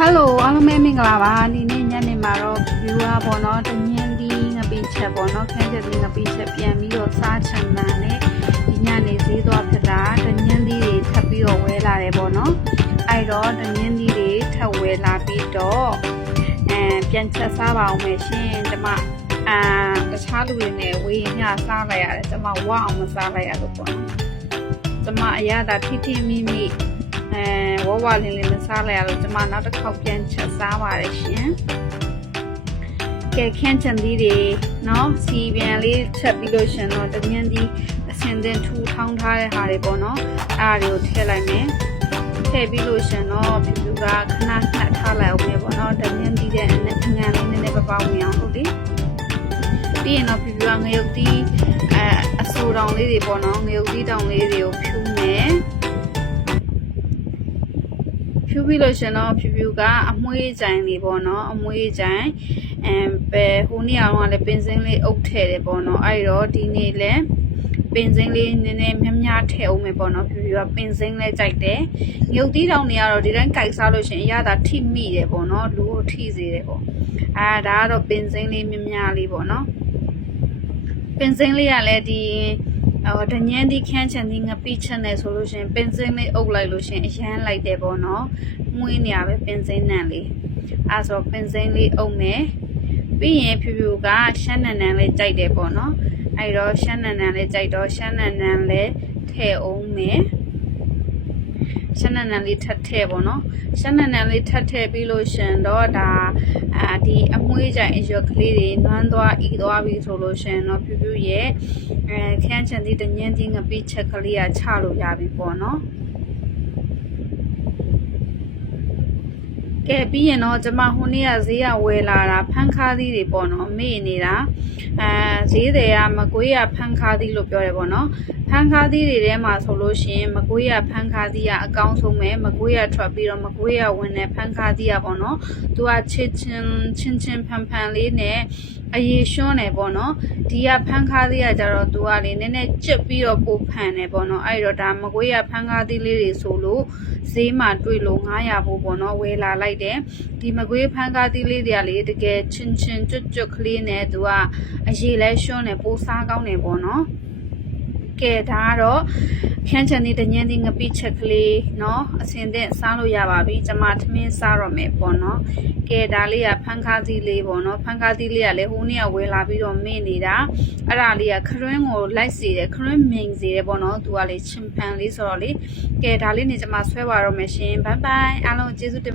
Hello အားလုံးပဲမင်္ဂလာပါဒီနေ့ညနေမှာတော့ viewer ပေါ့နော်တညင်းဒီငပိချက်ပေါ့နော်ခန်းချက်ဒီငပိချက်ပြန်ပြီးတော့စားချင်တာနဲ့ဒီညနေဈေးသွားဖြစ်တာတညင်းဒီတွေထပ်ပြီးတော့ဝဲလာတယ်ပေါ့နော်အဲ့တော့တညင်းဒီတွေထပ်ဝဲလာပြီးတော့ပြန်ချက်စားပါအောင်မယ်ရှင်ဒီမှာတခြားလူတွေနဲ့ဝေးညစားလိုက်ရတယ်ဒီမှာဝအောင်မစားလိုက်ရလို့ပေါ့နော်ဒီမှာအရသာထိထိမိမိဝဝလင်းလင်းမစားလိုက်ရလို့ကျွန်မနောက်တစ်ခေါက်ပြန်ချက်စားပါတယ်ရှင်ကဲခင်းချင်သီးတွေနော်စီပြန်လေးချက်ပြီးလို့ရှင်တော့တညင်းသီးအစင်တင်ထူထောင်းထားတဲ့ဟာတွေပေါ့နော်အဲ့ဒါတွေကိုထည့်လိုက်မယ်ထည့်ပြီးလို့ရှင်တော့ပြူကခဏနှက်ထားလိုက်အောင်ပဲပေါ့နော်တညင်းသီးတဲ့အငန်းလေးနည်းနည်းပပဝင်အောင်ဟုတ်လေပြီးရင်တော့ပြူကငရုတ်သီးအဆူတောင်လေးတွေပေါ့နော်ငရုတ်သီးတောင်လေးတွေကိုဖြူမယ်ဖြူပြီးလို့ရှင်တော့ဖြူကအမွှေးကြိုင်လေးပေါ့နော်အမွှေးကြိုင်ပဲဟိုနေ့အောင်ကလည်းပင်စင်းလေးအုပ်ထည့်တယ်ပေါ့နော်အဲ့တော့ဒီနေ့လည်းပင်စင်းလေးနည်းနည်းများထည့်အောင်မယ်ပေါ့နော်ဖြူကပင်စင်းလေးကြိုက်တယ်ငုတ်သီးတောင်တွေကတော့ဒီတိုင်းကြိုက်စားလို့ရှင်အရသာထိမိတယ်ပေါ့နော်လူကိုထိစေတယ်ပေါ့ဒါကတော့ပင်စင်းလေးများလေးပေါ့နော်ပင်စင်းလေးကလည်းဒီတညင်းဒီခန်းချင်ဒီငပိချက်နေဆိုလို့ရှင်ပင်စင်းလေးအုပ်လိုက်လို့ရှင်အရန်လိုက်တယ်ပေါ့နော်မွေးနေရပဲပင်စင်းနံလေးဆိုပင်စင်းလေးအုပ်မယ်ပြီးရင်ဖြူကရှမ်းနံလေးကြိုက်တယ်ပေါ့နော်အဲ့တော့ရှမ်းနံလေးကြိုက်တော့ရှမ်းနံလေးထည့်အောင်မယ်ရှမ်းနံလေးထပ်ထည့်ပေါ့နော်ရှမ်းနံလေးထပ်ထည့်ပြီးလို့ရှင်တော့ဒါဒီအမွှေးကြိုင်အရွက်ကလေးတွေနွမ်းသွားဤသွားပြီဆိုလို့ရှင်တော့ဖြူရဲ့ခန်းချင်ဒီတညင်းဒီငပိချက်ကလေးချလို့ရပြီပေါ့နော်ကဲပြီးရင်တော့ကျွန်မဟိုနေ့ကဈေးရဝယ်လာတာဖန်းခါးသီးတွေပေါ့နော်မေ့နေတာဈေးတွေကမကွေးရဖန်းခါးသီးလို့ပြောတယ်ပေါ့နော်ဖန်းခါးသီးတွေထဲမှာဆိုလို့ရှိရင်မကွေးရဖန်းခါးသီးကအကောင်းဆုံးပဲမကွေးရထွက်ပြီးတော့မကွေးရဝင်တဲ့ဖန်းခါးသီးကပေါ့နော်သူကချင်းဖန်လေးနဲ့အရေရွှန်းနေပေါ့နော်ဒီကဖန်းခါးသီးကကြတော့သူကလေနည်းနည်းကျစ်ပြီးတော့ပိုဖန်နေပေါ့နော်အဲ့တော့ဒါမကွေးရဖန်းခါးသီးလေးတွေဆိုလို့ဈေးမှာတွေ့လို့900ဘူးပေါ့နော်ဝယ်လာလိုက်တယ်ဒီမကွေးဖန်းခါးသီးလေးတွေကလေတကယ်ချင်းကျွတ်ကလေးနဲ့သူကအရေလဲရွှန်းနေပိုစားကောင်းနေပေါ့နော်ကဲဒါကတော့ခန်းချန်ဒီတညင်းဒီငပိချက်ကလေးเนาะအစင်တဲ့စားလို့ရပါပြီကျွန်မထမင်းစားတော့မယ်ပေါ့เนาะကဲဒါလေးကဖန်းခါးသီးလေးပေါ့เนาะဖန်းခါးသီးလေးကလည်းဟိုနေ့ကဝယ်လာပြီးတော့မေ့နေတာအဲ့ဒါလေးကခရွင်းကိုလိုက်စေတယ်ခရွင်းမြင်စေတယ်ပေါ့เนาะသူကလေချင်းဖန်လေးဆိုတော့လေကဲဒါလေးနေကျွန်မဆွဲပါတော့မယ်ရှင်ဘိုင်ဘိုင်အားလုံးကျေးဇူးတင်